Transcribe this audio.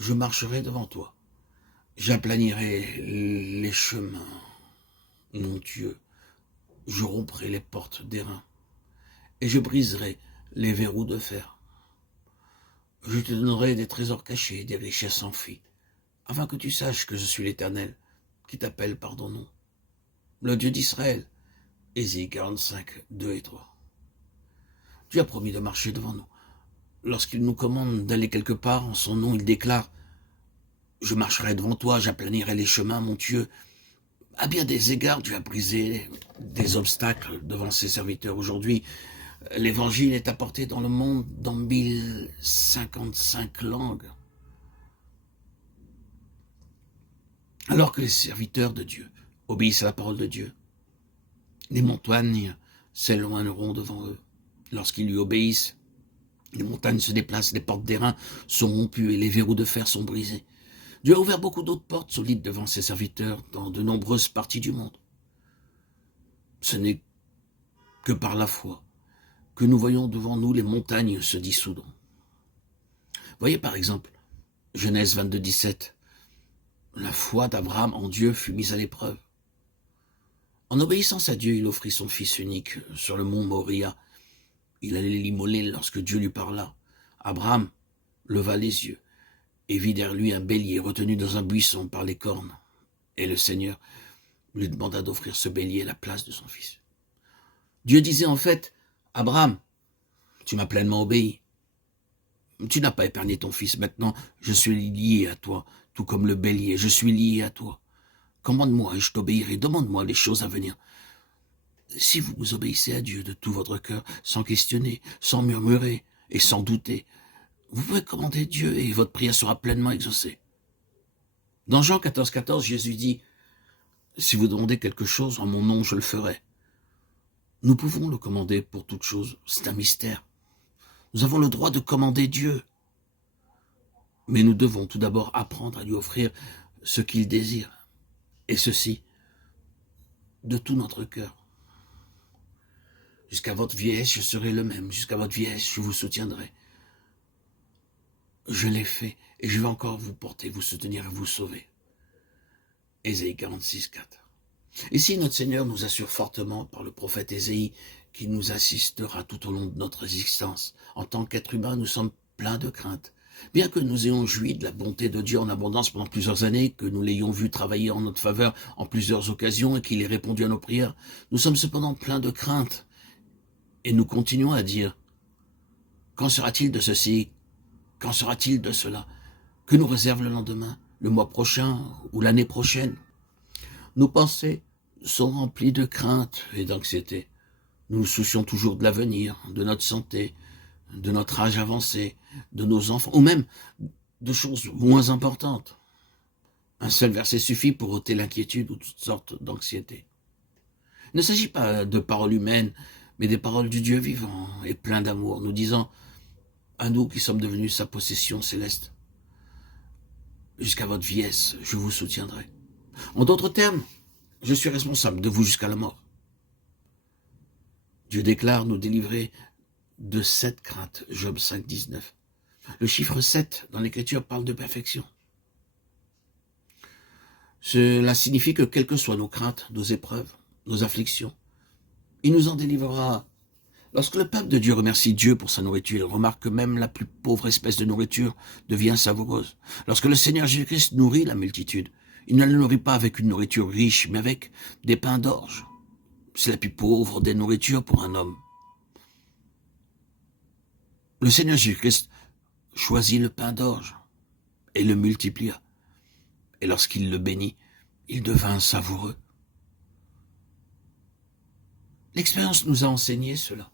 Je marcherai devant toi. J'aplanirai les chemins, mon Dieu. Je romprai les portes d'airain et je briserai les verrous de fer. Je te donnerai des trésors cachés, des richesses enfuies, afin que tu saches que je suis l'Éternel, qui t'appelle par ton nom, le Dieu d'Israël. Ésaïe 45, 2 et 3. Dieu a promis de marcher devant nous. Lorsqu'il nous commande d'aller quelque part, en son nom, il déclare « Je marcherai devant toi, j'aplanirai les chemins, mon Dieu ». À bien des égards, Dieu a brisé des obstacles devant ses serviteurs. Aujourd'hui, l'évangile est apporté dans le monde dans 1055 langues. Alors que les serviteurs de Dieu obéissent à la parole de Dieu, les montagnes s'éloigneront devant eux. Lorsqu'ils lui obéissent, les montagnes se déplacent, les portes d'airain sont rompues et les verrous de fer sont brisés. Dieu a ouvert beaucoup d'autres portes solides devant ses serviteurs dans de nombreuses parties du monde. Ce n'est que par la foi que nous voyons devant nous les montagnes se dissoudre. Voyez par exemple, Genèse 22, 17. La foi d'Abraham en Dieu fut mise à l'épreuve. En obéissance à Dieu, il offrit son fils unique sur le mont Moria. Il allait l'immoler lorsque Dieu lui parla. Abraham leva les yeux et vit derrière lui un bélier retenu dans un buisson par les cornes. Et le Seigneur lui demanda d'offrir ce bélier à la place de son fils. Dieu disait en fait, « Abraham, tu m'as pleinement obéi. Tu n'as pas épargné ton fils. Maintenant, je suis lié à toi, tout comme le bélier. Je suis lié à toi. Commande-moi et je t'obéirai. Demande-moi les choses à venir. » Si vous obéissez à Dieu de tout votre cœur, sans questionner, sans murmurer et sans douter, vous pouvez commander Dieu et votre prière sera pleinement exaucée. Dans Jean 14, 14, Jésus dit « Si vous demandez quelque chose en mon nom, je le ferai. » Nous pouvons le commander pour toute chose. C'est un mystère. Nous avons le droit de commander Dieu. Mais nous devons tout d'abord apprendre à lui offrir ce qu'il désire. Et ceci, de tout notre cœur. Jusqu'à votre vieillesse, je serai le même. Jusqu'à votre vieillesse, je vous soutiendrai. Je l'ai fait et je vais encore vous porter, vous soutenir et vous sauver. Ésaïe 46, 4. Ici, notre Seigneur nous assure fortement par le prophète Ésaïe qu'il nous assistera tout au long de notre existence. En tant qu'être humain, nous sommes pleins de crainte. Bien que nous ayons joui de la bonté de Dieu en abondance pendant plusieurs années, que nous l'ayons vu travailler en notre faveur en plusieurs occasions et qu'il ait répondu à nos prières, nous sommes cependant pleins de crainte. Et nous continuons à dire, qu'en sera-t-il de ceci? Qu'en sera-t-il de cela? Que nous réserve le lendemain, le mois prochain ou l'année prochaine? Nos pensées sont remplies de crainte et d'anxiété. Nous nous soucions toujours de l'avenir, de notre santé, de notre âge avancé, de nos enfants, ou même de choses moins importantes. Un seul verset suffit pour ôter l'inquiétude ou toutes sortes d'anxiété. Il ne s'agit pas de paroles humaines, mais des paroles du Dieu vivant et plein d'amour, nous disant à nous qui sommes devenus sa possession céleste, jusqu'à votre vieillesse, je vous soutiendrai. En d'autres termes, je suis responsable de vous jusqu'à la mort. Dieu déclare nous délivrer de 7 craintes, Job 5, 19. Le chiffre 7 dans l'Écriture parle de perfection. Cela signifie que quelles que soient nos craintes, nos épreuves, nos afflictions, il nous en délivrera. Lorsque le peuple de Dieu remercie Dieu pour sa nourriture, il remarque que même la plus pauvre espèce de nourriture devient savoureuse. Lorsque le Seigneur Jésus-Christ nourrit la multitude, il ne la nourrit pas avec une nourriture riche, mais avec des pains d'orge. C'est la plus pauvre des nourritures pour un homme. Le Seigneur Jésus-Christ choisit le pain d'orge et le multiplia. Et lorsqu'il le bénit, il devint savoureux. L'expérience nous a enseigné cela.